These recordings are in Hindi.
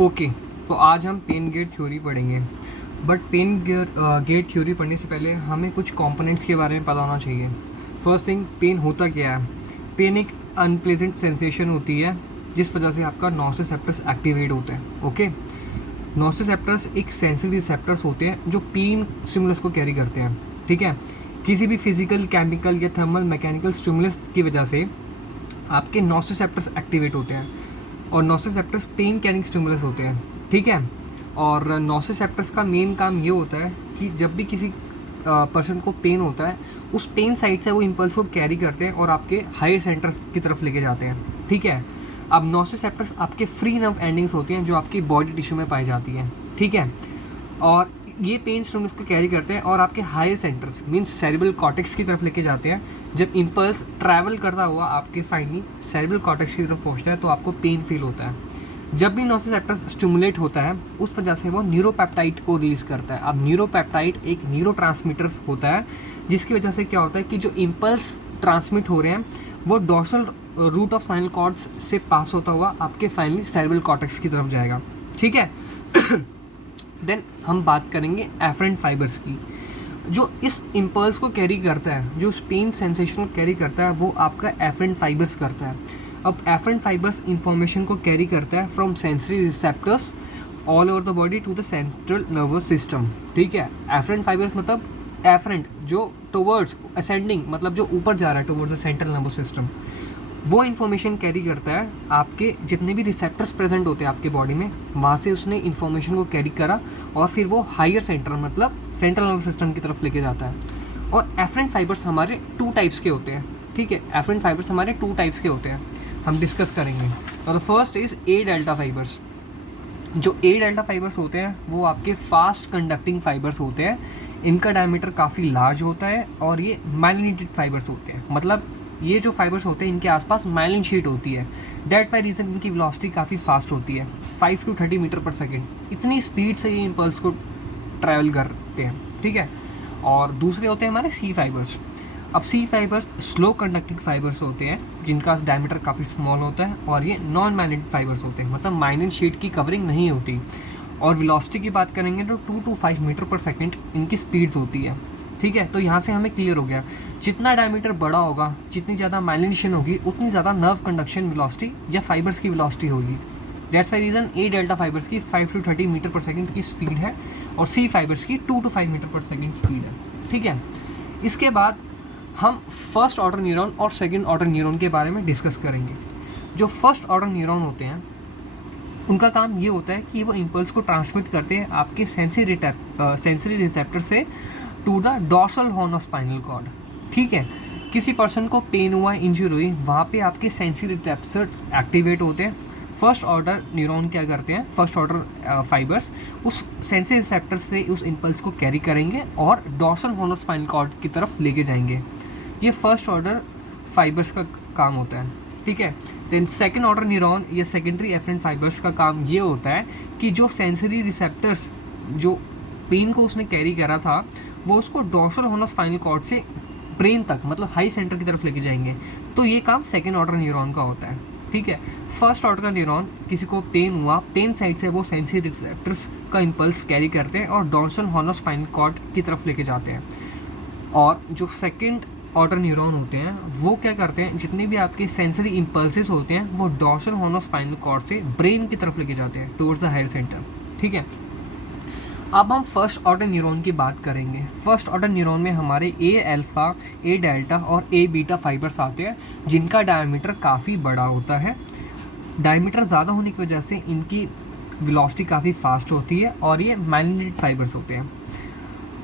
ओके, तो आज हम पेन गेट थ्योरी पढ़ेंगे। बट पेन गेट थ्योरी पढ़ने से पहले हमें कुछ कंपोनेंट्स के बारे में पता होना चाहिए। फर्स्ट थिंग, पेन होता क्या है? पेन एक अनप्लेजेंट सेंसेशन होती है जिस वजह से आपका नोसिसेप्टर्स एक्टिवेट होते हैं। ओके, नोसिसेप्टर्स एक सेंसरी रिसेप्टर्स होते हैं जो पेन स्टिमुलस को कैरी करते हैं। ठीक है, किसी भी फिजिकल, केमिकल या थर्मल मैकेनिकल स्टिमुलस की वजह से आपके नोसिसेप्टर्स एक्टिवेट होते हैं और नोसिसेप्टर्स पेन कैरिंग स्टिमुलस होते हैं। ठीक है, और नोसिसेप्टर्स का मेन काम ये होता है कि जब भी किसी पर्सन को पेन होता है, उस पेन साइड से वो इम्पल्स को कैरी करते हैं और आपके हायर सेंटर्स की तरफ लेके जाते हैं। ठीक है, अब नोसिसेप्टर्स आपके फ्री नर्व एंडिंग्स होती हैं जो आपकी बॉडी टिश्यू में पाई जाती हैं। ठीक है, और ये पेन स्टिमुलस को कैरी करते हैं और आपके higher centres means cerebral cortex की तरफ लेके जाते हैं। जब इम्पल्स ट्रैवल करता हुआ आपके फाइनली सेरेब्रल कॉर्टेक्स की तरफ पहुंचता है तो आपको पेन फील होता है। जब भी नोसिसेप्टर स्टिमुलेट होता है उस वजह से वो न्यूरोपेप्टाइड को रिलीज करता है। अब न्यूरोपेप्टाइड एक न्यूरोट्रांसमीटर होता है जिसकी वजह से क्या होता है कि जो इम्पल्स ट्रांसमिट हो रहे हैं वो dorsal root of spinal cords से पास होता हुआ आपके फाइनली सेरेब्रल कॉर्टेक्स की तरफ जाएगा। ठीक है, देन हम बात करेंगे एफरेंट फाइबर्स की। जो इस इम्पल्स को कैरी करता है, जो पेन सेंसेशन को कैरी करता है, वो आपका एफरेंट फाइबर्स करता है। अब एफरेंट फाइबर्स इंफॉर्मेशन को कैरी करता है from sensory receptors all over the body to the central nervous system. ठीक है, एफरेंट फाइबर्स मतलब एफरेंट जो टुवर्ड्स असेंडिंग, मतलब जो ऊपर जा रहा है towards the central nervous system, वो इन्फॉर्मेशन कैरी करता है। आपके जितने भी रिसेप्टर्स प्रेजेंट होते हैं आपके बॉडी में, वहाँ से उसने इन्फॉर्मेशन को कैरी करा और फिर वो हायर सेंटर मतलब सेंट्रल नर्वस सिस्टम की तरफ लेके जाता है। और एफरेंट फाइबर्स हमारे 2 टाइप्स के होते हैं। ठीक है, एफरेंट फाइबर्स हमारे 2 टाइप्स के होते हैं, हम डिस्कस करेंगे। तो the first is a delta fibres. जो ए डेल्टा फाइबर्स होते हैं वो आपके फास्ट कंडक्टिंग फाइबर्स होते हैं। इनका डायमीटर काफ़ी लार्ज होता है और ये माइलिनेटेड फाइबर्स होते हैं। मतलब ये जो फाइबर्स होते हैं इनके आसपास माइलिन शीट होती है। दैट वाई रीज़न इनकी वेलोसिटी काफ़ी फास्ट होती है, 5 to 30 मीटर पर सेकेंड। इतनी स्पीड से ये इम्पल्स को ट्रैवल करते हैं। ठीक है, और दूसरे होते हैं हमारे सी फाइबर्स। अब सी फाइबर्स स्लो कंडक्टिंग फाइबर्स होते हैं जिनका डायमीटर काफ़ी स्मॉल होता है और ये नॉन माइलिनेटेड फाइबर्स होते हैं, मतलब माइलिन शीट की कवरिंग नहीं होती। और वेलोसिटी की बात करेंगे तो 2 to 5 मीटर पर सेकेंड इनकी स्पीड्स होती है। ठीक है, तो यहाँ से हमें क्लियर हो गया, जितना डायमीटर बड़ा होगा, जितनी ज़्यादा माइलिनेशन होगी, उतनी ज़्यादा नर्व कंडक्शन वेलोसिटी या फाइबर्स की वेलोसिटी होगी। That's why reason A delta fibres की 5 to 30 मीटर पर सेकेंड की स्पीड है और सी फाइबर्स की 2 to 5 मीटर पर सेकेंड स्पीड है। ठीक है, इसके बाद हम फर्स्ट ऑर्डर न्यूरॉन और सेकेंड ऑर्डर न्यूरॉन के बारे में डिस्कस करेंगे। जो फर्स्ट ऑर्डर न्यूरॉन होते हैं उनका काम ये होता है कि वो इम्पल्स को ट्रांसमिट करते हैं आपके सेंसरी रिसेप्टर से to the dorsal horn of spinal cord. ठीक है, किसी पर्सन को पेन हुआ, इंजरी हुई, वहाँ पे आपके सेंसरी रिसेप्टर्स एक्टिवेट होते हैं। फर्स्ट ऑर्डर न्यूरॉन क्या करते हैं, फर्स्ट ऑर्डर फाइबर्स उस सेंसरी रिसेप्टर से उस इम्पल्स को कैरी करेंगे और dorsal horn of spinal cord की तरफ लेके जाएंगे। ये फर्स्ट ऑर्डर फाइबर्स का काम होता है। ठीक है, देन सेकेंड ऑर्डर न्यूरॉन या सेकेंडरी एफरेंट फाइबर्स का काम ये होता है कि जो सेंसरी रिसेप्टर्स जो पेन को उसने कैरी करा था वो उसको dorsal horn of spinal cord से ब्रेन तक मतलब हाई सेंटर की तरफ लेके जाएंगे। तो ये काम सेकेंड ऑर्डर न्यूरॉन का होता है। ठीक है, फर्स्ट ऑर्डर का न्यूरॉन, किसी को पेन हुआ, पेन साइड से वो सेंसरी रिसेप्टर्स का इम्पल्स कैरी करते हैं और dorsal horn of spinal cord की तरफ लेके जाते हैं। और जो सेकेंड ऑर्डर न्यूरॉन होते हैं वो क्या करते हैं, जितने भी आपके सेंसरी इम्पल्सेस होते हैं वो dorsal horn of spinal cord से ब्रेन की तरफ लेके जाते हैं टुवर्ड्स द हायर सेंटर। ठीक है, अब हम फर्स्ट ऑर्डर न्यूरॉन की बात करेंगे। फर्स्ट ऑर्डर न्यूरॉन में हमारे ए अल्फा, ए डेल्टा और ए बीटा फाइबर्स आते हैं जिनका डायमीटर काफ़ी बड़ा होता है। डायमीटर ज़्यादा होने की वजह से इनकी वेलोसिटी काफ़ी फास्ट होती है और ये माइलिनेटेड फाइबर्स होते हैं।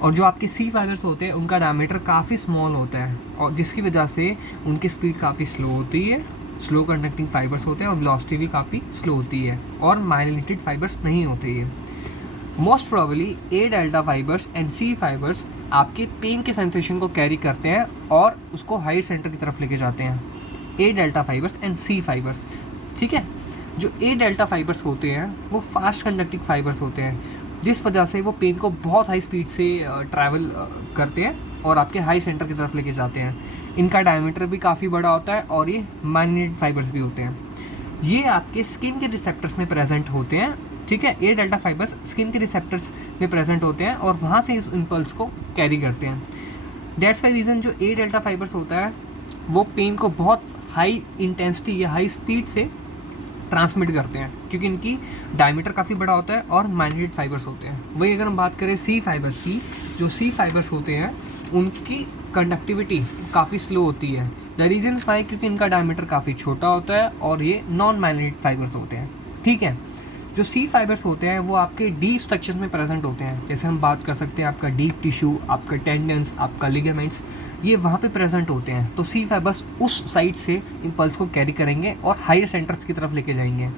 और जो आपके सी फाइबर्स होते हैं उनका डायमीटर काफ़ी स्मॉल होता है और जिसकी वजह से उनकी स्पीड काफ़ी स्लो होती है। स्लो कंडक्टिंग फाइबर्स होते हैं और वेलोसिटी भी काफ़ी स्लो होती है और माइलिनेटेड फाइबर्स नहीं होते ये। Most probably A delta fibres and C fibres आपके पेन के सेंसेशन को कैरी करते हैं और उसको हायर सेंटर की तरफ लेके जाते हैं। A delta fibres and C fibres. ठीक है, जो ए डेल्टा फाइबर्स होते हैं वो फास्ट कंडक्टिंग फाइबर्स होते हैं जिस वजह से वो पेन को बहुत हाई स्पीड से ट्रैवल करते हैं और आपके हाई सेंटर की तरफ लेके जाते हैं। इनका डायमीटर भी काफ़ी बड़ा होता है और ये माइलिनेटेड फाइबर्स भी होते हैं। ये आपके स्किन के रिसेप्टर्स में प्रेजेंट होते हैं ठीक है। ए डेल्टा फाइबर्स स्किन के रिसेप्टर्स में प्रेजेंट होते हैं और वहाँ से इस इम्पल्स को कैरी करते हैं। दैट्स वाई रीज़न जो ए डेल्टा फाइबर्स होता है वो पेन को बहुत हाई इंटेंसिटी या हाई स्पीड से ट्रांसमिट करते हैं, क्योंकि इनकी डायमीटर काफ़ी बड़ा होता है और माइन्यूट फाइबर्स होते हैं। वही अगर हम बात करें सी फाइबर्स की, जो सी फाइबर्स होते हैं उनकी कंडक्टिविटी काफ़ी स्लो होती है। द रीजन वाई, क्योंकि इनका डायमीटर काफ़ी छोटा होता है और ये नॉन माइन्यूट फाइबर्स होते हैं। ठीक है। जो सी फाइबर्स होते हैं वो आपके डीप स्ट्रक्चर्स में प्रेजेंट होते हैं, जैसे हम बात कर सकते हैं आपका डीप टिश्यू, आपका टेंडन्स, आपका लिगामेंट्स, ये वहाँ पे प्रेजेंट होते हैं। तो सी फाइबर्स उस साइड से इम्पल्स को कैरी करेंगे और हायर सेंटर्स की तरफ लेके जाएंगे।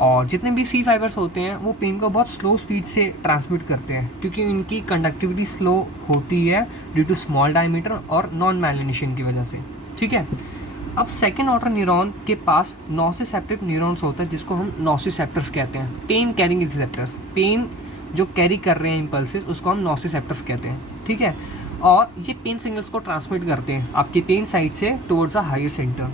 और जितने भी सी फाइबर्स होते हैं वो पेन को बहुत स्लो स्पीड से ट्रांसमिट करते हैं, क्योंकि इनकी कंडक्टिविटी स्लो होती है ड्यू टू स्मॉल डायमीटर और नॉन माइलिनेशन की वजह से। ठीक है। अब सेकेंड ऑर्डर न्यूरॉन के पास नोसिसेप्टिव न्यूरॉन्स होता है, जिसको हम नोसिसेप्टर्स कहते हैं। पेन कैरिंग रिसेप्टर्स, पेन जो कैरी कर रहे हैं इम्पल्सेस, उसको हम नोसिसेप्टर्स कहते हैं। ठीक है। और ये पेन सिग्नल्स को ट्रांसमिट करते हैं आपके पेन साइड से टुवर्ड्स अ हायर सेंटर।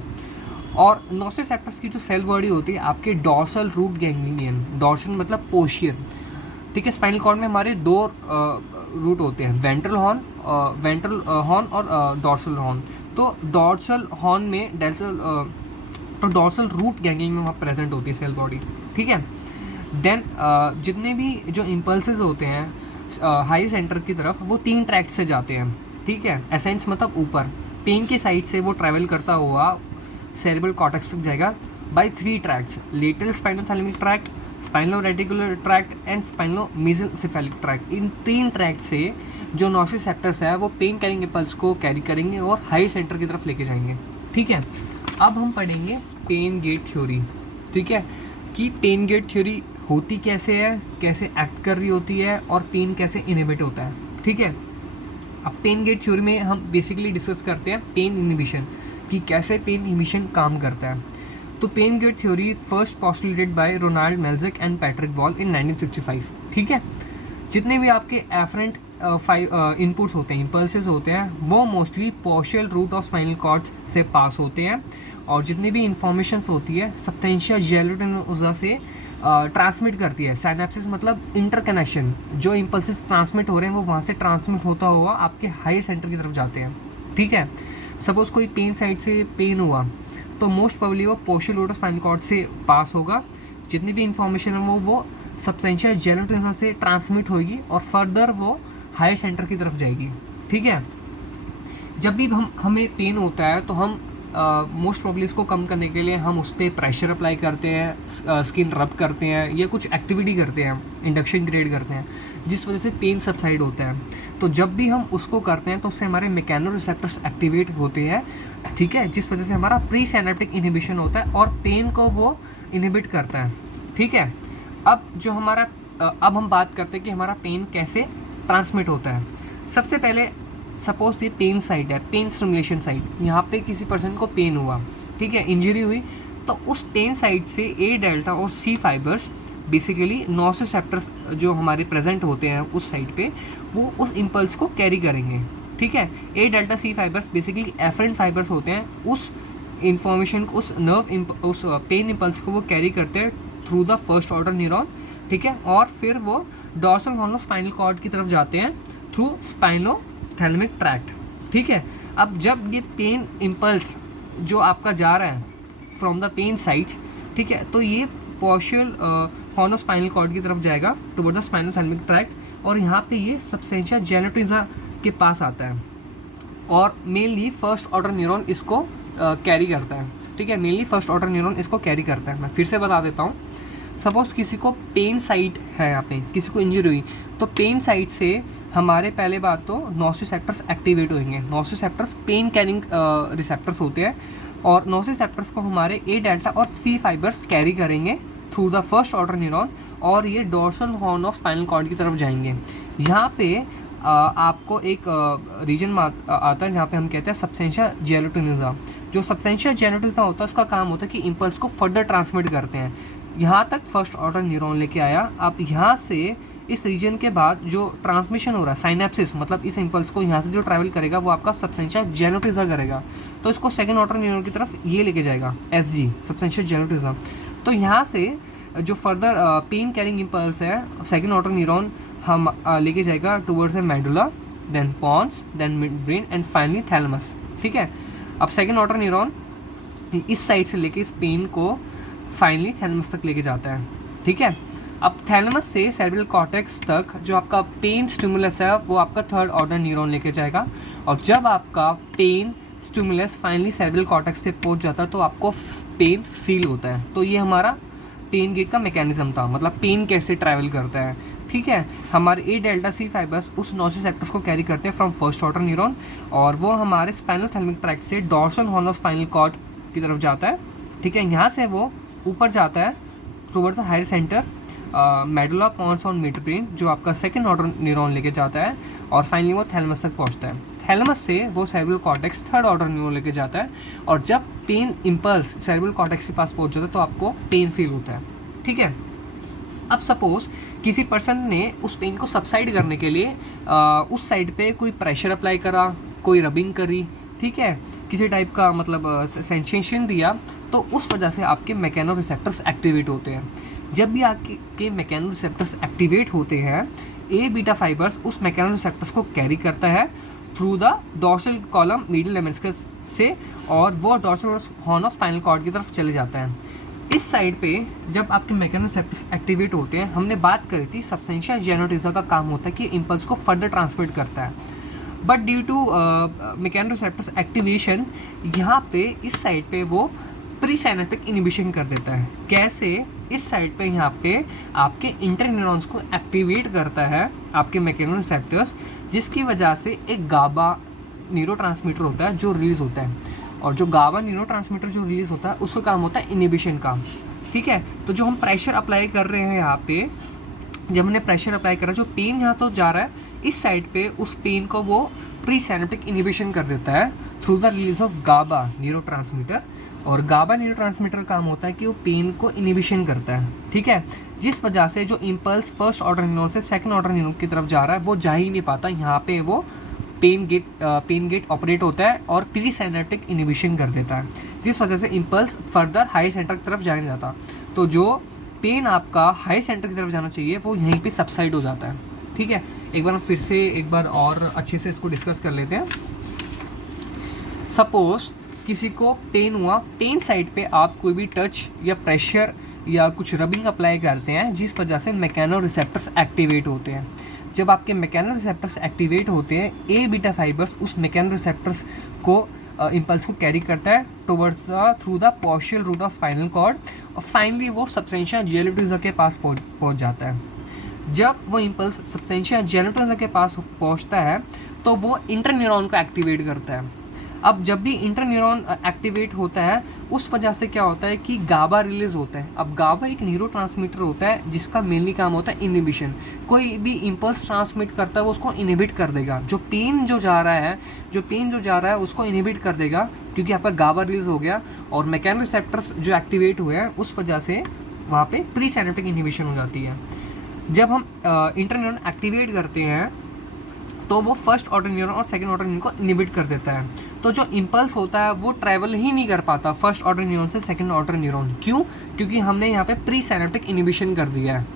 और नोसिसेप्टर्स की जो सेल बॉडी होती है आपके डॉर्सल रूट गैंग्लियन, डॉर्सल मतलब पोस्टियर। ठीक है। स्पाइनल कॉर्ड में हमारे दो रूट होते हैं, वेंट्रल हॉर्न और डॉर्सल हॉर्न। तो डॉर्सल हॉर्न में डॉर्सल रूट गैंग्लियन में वहाँ प्रेजेंट होती है सेल बॉडी। ठीक है। देन जितने भी जो इम्पल्सेस होते हैं हाई सेंटर की तरफ, वो 3 ट्रैक्ट से जाते हैं। ठीक है। एसेंस मतलब ऊपर, पेन की साइड से वो ट्रैवल करता हुआ सेरेब्रल कॉर्टेक्स तक जाएगा by 3 tracts, lateral spinothalamic tract, spinoreticular tract and spinomesencephalic tract. इन 3 ट्रैक्ट से जो नोसिसेप्टर्स है वो पेन कैरिंग इम्पल्स को कैरी करेंगे और हाई सेंटर की तरफ लेके जाएंगे। ठीक है। अब हम पढ़ेंगे पेन गेट थ्योरी। ठीक है, कि पेन गेट थ्योरी होती कैसे है, कैसे एक्ट कर रही होती है और पेन कैसे इनहिबिट होता है। ठीक है। अब पेन गेट थ्योरी में हम बेसिकली डिस्कस करते हैं पेन इनहिबिशन, कि कैसे पेन इनहिबिशन काम करता है। तो pain gate theory first postulated by Ronald Melzack and Patrick Wall in 1965। ठीक है। जितने भी आपके एफरेंट इनपुट्स होते हैं, इम्पल्सेस होते हैं, वो mostly posterior root of spinal cords से पास होते हैं। और जितनी भी इंफॉर्मेशंस होती है सब्सटेंशिया जेलेटिनोसा से ट्रांसमिट करती है। साइनेप्सिस मतलब इंटरकनेक्शन, जो इम्पल्सेस ट्रांसमिट हो रहे हैं वो वहाँ से ट्रांसमिट होता हुआ आपके हायर सेंटर की तरफ जाते हैं। ठीक है। सपोज कोई पेन साइड से पेन हुआ तो मोस्ट प्रोबेबली वो पोस्टियल रूट ऑफ स्पाइनल कॉर्ड से पास होगा। जितनी भी इंफॉर्मेशन है वो सब्सटेंशिया जेलेटिनोसा से ट्रांसमिट होगी और फर्दर वो हायर सेंटर की तरफ जाएगी। ठीक है। जब भी हमें पेन होता है तो हम मोस्ट प्रोबेबली इसको कम करने के लिए हम उस पर प्रेशर अप्लाई करते हैं, स्किन रब करते हैं या कुछ एक्टिविटी करते हैं, इंडक्शन क्रिएट करते हैं, जिस वजह से पेन सबसाइड होता है। तो जब भी हम उसको करते हैं तो उससे हमारे मैकेनो रिसेप्टर्स एक्टिवेट होते हैं। ठीक है। जिस वजह से हमारा प्री सिनेप्टिक इनहिबिशन होता है और पेन को वो इनहिबिट करता है। ठीक है। अब हम बात करते हैं कि हमारा पेन कैसे ट्रांसमिट होता है। सबसे पहले सपोज ये पेन साइड है, पेन स्टिमुलेशन साइड, यहाँ पे किसी पर्सन को पेन हुआ, ठीक है, इंजरी हुई, तो उस पेन साइड से ए डेल्टा और सी फाइबर्स बेसिकली नोसिसेप्टर्स जो हमारे प्रेजेंट होते हैं उस साइड पे, वो उस इम्पल्स को कैरी करेंगे। ठीक है। A delta C fibres basically afferent fibres होते हैं, उस इंफॉर्मेशन को, उस पेन इम्पल्स को वो कैरी करते हैं through the first order neuron. ठीक है। और फिर वो dorsal horn of spinal cord की तरफ जाते हैं थ्रू स्पाइनोथैलेमिक ट्रैक्ट। ठीक है। अब जब ये पेन इम्पल्स जो आपका जा रहा है फ्रॉम द पेन साइड्स, ठीक है, तो ये पोस्टियल हॉर्न ऑफ स्पाइनल कॉर्ड की तरफ जाएगा टुवर्ड द स्पाइनोथैलेमिक ट्रैक्ट, और यहाँ पे ये सब्सटेंशिया जेलेटिनोसा के पास आता है और मेनली फर्स्ट ऑर्डर न्यूरॉन इसको कैरी करता है। ठीक है। मेनली फर्स्ट ऑर्डर न्यूरॉन इसको कैरी करता है। मैं फिर से बता देता हूँ। सपोज किसी को पेन साइड है, यहाँ पे किसी को इंजरी हुई, तो पेन साइड से हमारे पहले बात तो नोसिसेप्टर्स एक्टिवेट होंगे। नोसिसेप्टर्स पेन कैरिंग रिसेप्टर्स होते हैं और नोसिसेप्टर्स को हमारे ए डेल्टा और सी फाइबर्स कैरी करेंगे through the first order neuron और ये dorsal horn of spinal cord की तरफ जाएंगे। यहाँ पे आपको एक रीजन आता है जहाँ पे हम कहते हैं सब्सटेंशिया जेलेटिनोसा। जो सब्सटेंशिया जेलेटिनोसा होता है उसका काम होता है कि इम्पल्स को फर्दर ट्रांसमिट करते हैं। यहाँ तक फर्स्ट ऑर्डर न्यूरॉन लेके आया। अब यहाँ से इस रीजन के बाद जो ट्रांसमिशन हो रहा है साइनेप्सिस, मतलब इस इम्पल्स को यहाँ से जो ट्रैवल करेगा वो आपका सब्सटेंशिया जेलेटिनोसा करेगा, तो इसको सेकंड ऑर्डर न्यूरॉन की तरफ ये लेके जाएगा, एसजी सब्सटेंशिया जेलेटिनोसा। तो यहाँ से जो फर्दर पेन कैरिंग इम्पल्स है सेकेंड ऑर्डर न्यूरॉन हम लेके जाएगा towards the medulla, then pons, then midbrain and finally thalamus. ठीक है, अब सेकेंड ऑर्डर न्यूरॉन इस साइड से लेके इस पेन को फाइनली थैलेमस तक लेके जाता है। ठीक है, अब थैलेमस से सेरेब्रल कॉर्टेक्स तक जो आपका पेन स्टिमुलस है वो आपका थर्ड ऑर्डर न्यूरॉन लेके जाएगा, और जब आपका pain stimulus finally cerebral cortex पे पहुंच जाता है तो आपको पेन फील होता है। तो ये हमारा पेन गेट का मैकेनिज्म था, मतलब पेन कैसे ट्रैवल करता है। ठीक है, हमारे ए डेल्टा सी फाइबर्स उस नोसिसेप्टर्स को कैरी करते हैं फ्रॉम फर्स्ट ऑर्डर न्यूरॉन, और वो हमारे स्पाइनल थैलेमिक ट्रैक्ट से dorsal horn of spinal cord की तरफ जाता है। ठीक है, यहाँ से वो ऊपर जाता है towards the higher centre medulla, pons और मिड ब्रेन, जो आपका सेकंड ऑर्डर न्यूरॉन लेके जाता है, और फाइनली वो थैलेमस तक पहुंचता है। थैलेमस से वो cerebral cortex third order neuron लेके जाता है, और जब पेन इम्पल्स सेरेब्रल कॉर्टेक्स के पास पहुंच जाता है तो आपको पेन फील होता है। ठीक है, अब सपोज किसी पर्सन ने उस पेन को सबसाइड करने के लिए उस साइड पे कोई प्रेशर अप्लाई करा, कोई रबिंग करी, ठीक है, किसी टाइप का मतलब सेंसेशन दिया, तो उस वजह से आपके मैकेनो रिसेप्टर्स एक्टिवेट होते हैं। जब भी आपके मैकेनो रिसेप्टर्स एक्टिवेट होते हैं, ए बीटा फाइबर्स उस मैकेनो रिसेप्टर्स को कैरी करता है through the dorsal column medial lemniscus से, और वो dorsal horn of spinal cord की तरफ चले जाता है। इस साइड पे जब आपके मैकेनो रिसेप्टर्स एक्टिवेट होते हैं, हमने बात करी थी सब्सटेंशिया जेनोटिसा का काम होता है कि इम्पल्स को फर्दर ट्रांसमिट करता है, but due to mechanoreceptors activation यहाँ पे इस साइड पे वो प्री साइनेप्टिक इनिबिशन कर देता है। कैसे? इस साइड पे यहाँ पे आपके इंटरन्यूरॉन्स को एक्टिवेट करता है आपके मैकेनो रिसेप्टर्स, जिसकी वजह से एक गाबा न्यूरोट्रांसमीटर होता है जो रिलीज होता है, और जो गाबा न्यूरोट्रांसमीटर जो रिलीज होता है उसका काम होता है इनिबिशन का। ठीक है, तो जो हम प्रेशर अप्लाई कर रहे हैं यहाँ पे, जब हमने प्रेशर अप्लाई करा, जो पेन यहाँ तो जा रहा है इस साइड पे, उस पेन को वो प्री साइनेप्टिक इनिबिशन कर देता है through the release of GABA neurotransmitter, और गाबा न्यूरोट्रांसमीटर का काम होता है कि वो पेन को इनिबिशन करता है। ठीक है, जिस वजह से जो इम्पल्स फर्स्ट ऑर्डर न्यूरॉन से सेकंड ऑर्डर न्यूरॉन की तरफ जा रहा है वो जा ही नहीं पाता, यहाँ पे वो पेन गेट ऑपरेट होता है और प्री साइनेप्टिक इनिबिशन कर देता है, जिस वजह से इम्पल्स फर्दर हाई सेंटर की तरफ जा नहीं जाता। तो जो पेन आपका हाई सेंटर की तरफ जाना चाहिए वो यहीं पे सबसाइड हो जाता है। ठीक है, एक बार हम फिर से एक बार और अच्छे से इसको डिस्कस कर लेते हैं। सपोज किसी को पेन हुआ, पेन साइड पे आप कोई भी टच या प्रेशर या कुछ रबिंग अप्लाई करते हैं, जिस वजह से मैकेनो रिसेप्टर्स एक्टिवेट होते हैं। जब आपके मैकेनो रिसेप्टर्स एक्टिवेट होते हैं, ए बीटा फाइबर्स उस मैकेनो रिसेप्टर्स को इम्पल्स को कैरी करता है towards through the posterior root of spinal cord, और फाइनली वो सब्सटेंशिया जेनिटोसा के पास पहुंच जाता है। जब वो इम्पल्स सब्सटेंशिया जेनिटोसा के पास पहुंचता है तो वो इंटरन्यूरॉन को एक्टिवेट करता है। अब जब भी इंटरन्यूरॉन एक्टिवेट होता है उस वजह से क्या होता है कि गाबा रिलीज होता है। अब गाबा एक न्यूरोट्रांसमीटर होता है जिसका मेनली काम होता है इनिबिशन। कोई भी इम्पल्स ट्रांसमिट करता है वो उसको इनिबिट कर देगा, जो पेन जो जा रहा है उसको इनिबिट कर देगा, क्योंकि आपका गाबा रिलीज हो गया और मैकेनो रिसेप्टर्स जो एक्टिवेट हुए हैं उस वजह से वहाँ पे प्री साइनेप्टिक इनिबिशन हो जाती है। जब हम इंटरन्यूरॉन एक्टिवेट करते हैं तो वो फर्स्ट ऑर्डर न्यूरॉन और सेकंड ऑर्डर न्यूरॉन को इनिबिट कर देता है, तो जो इम्पल्स होता है वो ट्रैवल ही नहीं कर पाता फर्स्ट ऑर्डर न्यूरॉन से सेकंड ऑर्डर न्यूरॉन। क्यों? क्योंकि हमने यहाँ पे प्री साइनेप्टिक इनिबिशन कर दिया है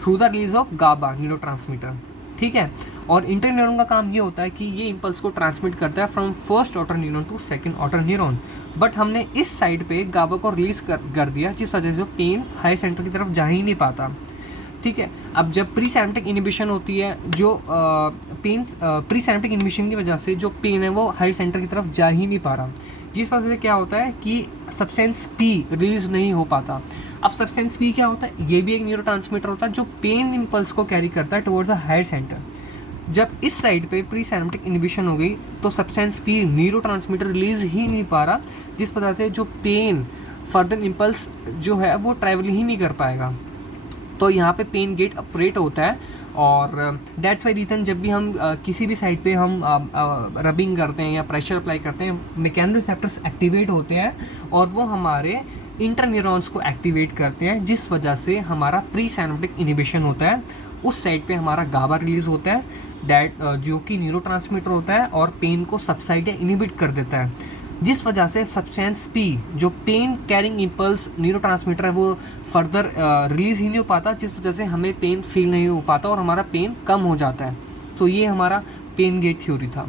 through the release of GABA neurotransmitter. ठीक है, और इंटरन्यूरॉन का काम ये होता है कि ये इम्पल्स को ट्रांसमिट करता है from first order neuron to second order neuron, but हमने इस साइड पे गाबा को रिलीज कर दिया, जिस वजह से पेन हाई सेंटर की तरफ जा ही नहीं पाता। ठीक है, अब जब प्री साइनेप्टिक इनिबिशन होती है, जो प्री साइनेप्टिक इनिबिशन की वजह से जो पेन है वो हाई सेंटर की तरफ जा ही नहीं पा रहा, जिस वजह से क्या होता है कि सब्सटेंस पी रिलीज नहीं हो पाता। अब सब्सटेंस पी क्या होता है? ये भी एक न्यूरोट्रांसमीटर होता है जो पेन इम्पल्स को कैरी करता है टुवर्ड्स द हायर सेंटर। जब इस साइड पे प्री साइनेप्टिक इनिबिशन हो गई तो सब्सटेंस पी न्यूरोट्रांसमीटर रिलीज ही नहीं पा रहा, जिस वजह से जो पेन फर्दर इम्पल्स जो है वो ट्रैवल ही नहीं कर पाएगा। तो यहाँ पे पेन गेट ऑपरेट होता है, और दैट्स वाई रीज़न जब भी हम किसी भी साइड पे हम रबिंग करते हैं या प्रेशर अप्लाई करते हैं, मैकेनो रिसेप्टर्स एक्टिवेट होते हैं और वो हमारे इंटरन्यूरॉन्स को एक्टिवेट करते हैं, जिस वजह से हमारा प्री साइनेप्टिक इनिबिशन होता है। उस साइड पे हमारा गाबा रिलीज होता है जो कि न्यूरोट्रांसमीटर होता है और पेन को सबसाइड या इनिबिट कर देता है। जिस वजह से सब्सटेंस पी जो पेन कैरिंग इम्पल्स न्यूरोट्रांसमीटर है वो फर्दर रिलीज ही नहीं हो पाता, जिस वजह से हमें पेन फील नहीं हो पाता और हमारा पेन कम हो जाता है। तो ये हमारा पेन गेट थ्योरी था।